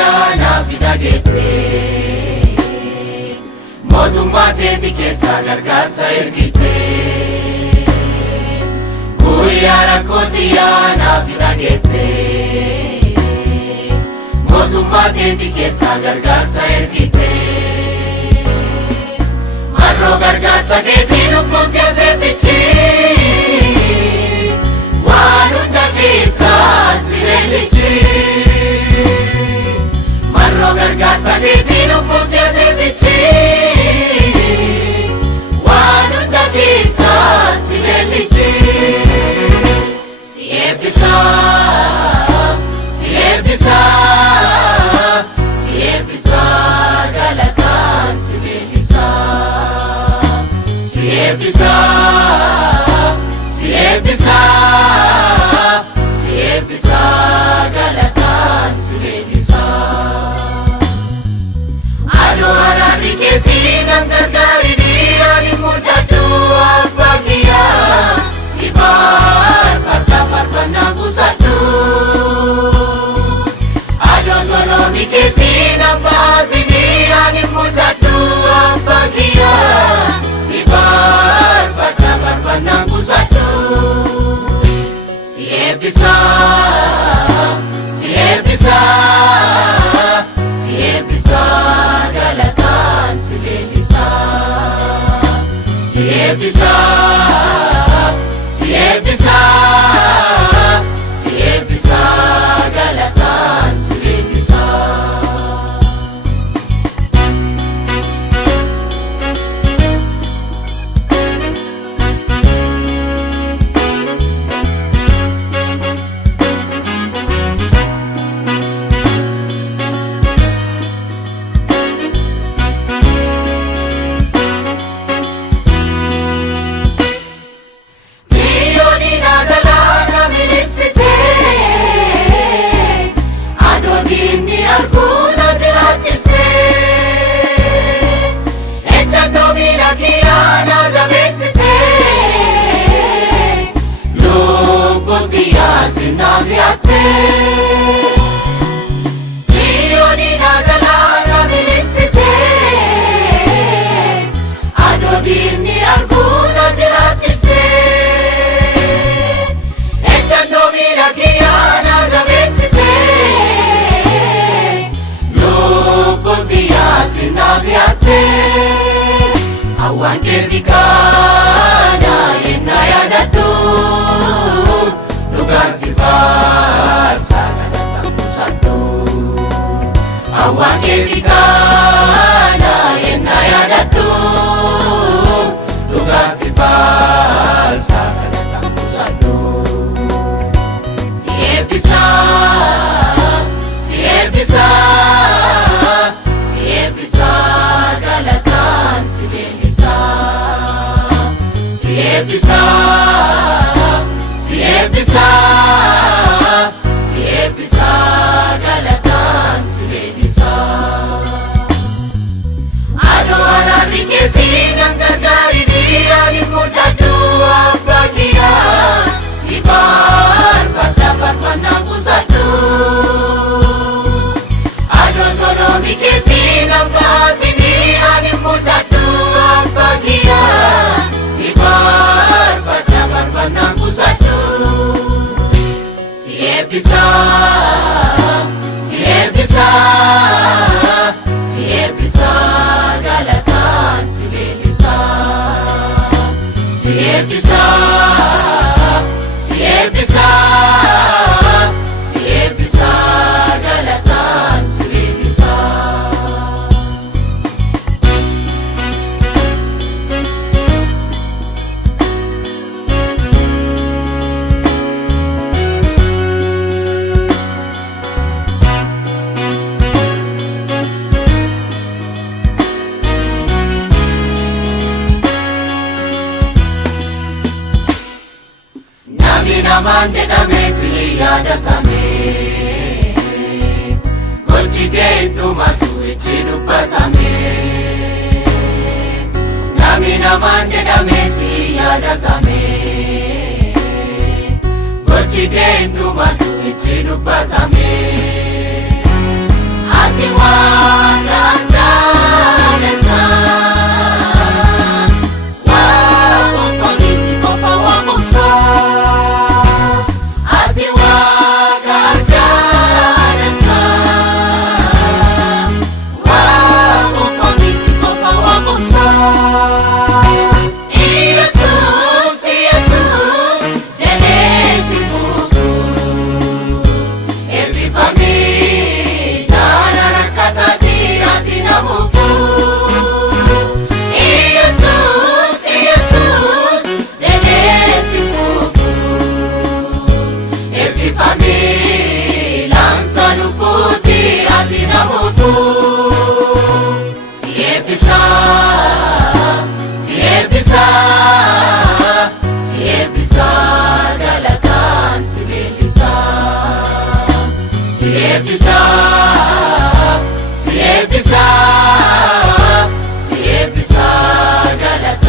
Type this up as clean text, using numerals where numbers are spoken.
yana fidagete Motummaa keetii keessa gargaarsa ergite Guyyaa rakkootii yana fidagete Motummaa keetii keessa gargaarsa ergite Marroo gargaarsa keetii lubbuun keessa bichi Waan hunda keessa sireelichi Marroo gargaarsa keetii lubbuun keessa bichi Waan hunda keessa sireelichi Si eebbisa galataan si leellisa Si eebbisa galataan si leellisa Adoo araarri keetii nan gargaarini ani mudhadhu abbaa kiyyaa Si faarfadha faarfannaan kuusadhu Adoo toloomi keetii nan baatini ani mudhadhu abbaa kiyyaa Si faarfadha faarfannaan kuusadhu Si eebbisa galataan si leellisa Si eebbisa galataan si leellisa Awwaan keetii kana yennaa yaadadhu dhugaan si faarsa galataan kuusadhu Awwaan keetii kana yennaa yaadadhu dhugaan si faarsa galataan kuusadhu Si eebbisa galataan si leellisa Si eebbisa galataan si leellisa Adoo araarri keetii nan gargaarini ani mudhadhu abbaa kiyyaa Si faarfadha faarfannaan kuusadhu Adoo toloomi keetii nan baatini ani mudhadhu abbaa kiyyaa Si faarfadha faarfannaan kuusadhu Si eebbisa galataan si leellisa Si eebbisa galataan si leellisa Namaan jedhamee si yaadatame Gochi kee dhumatu itti dubbatame Nami namaan jedhamee si yaadatame Gochi kee dhumatu itti dubbatame ati Waaqa daanessa waaqeffamni si qofa waaqomsa ati Waaqa daanessa waaqeffamni si qofa waaqomsa Yesus Yesus jedhee si fuudhu eebbifamni jaala rakkataati ati namuufu Yesus Yesus jedhee si fuudhu eebbifamni laansa lubbuuti ati namuufu si eebbisa galataan si beeksisa si eebbisa galataan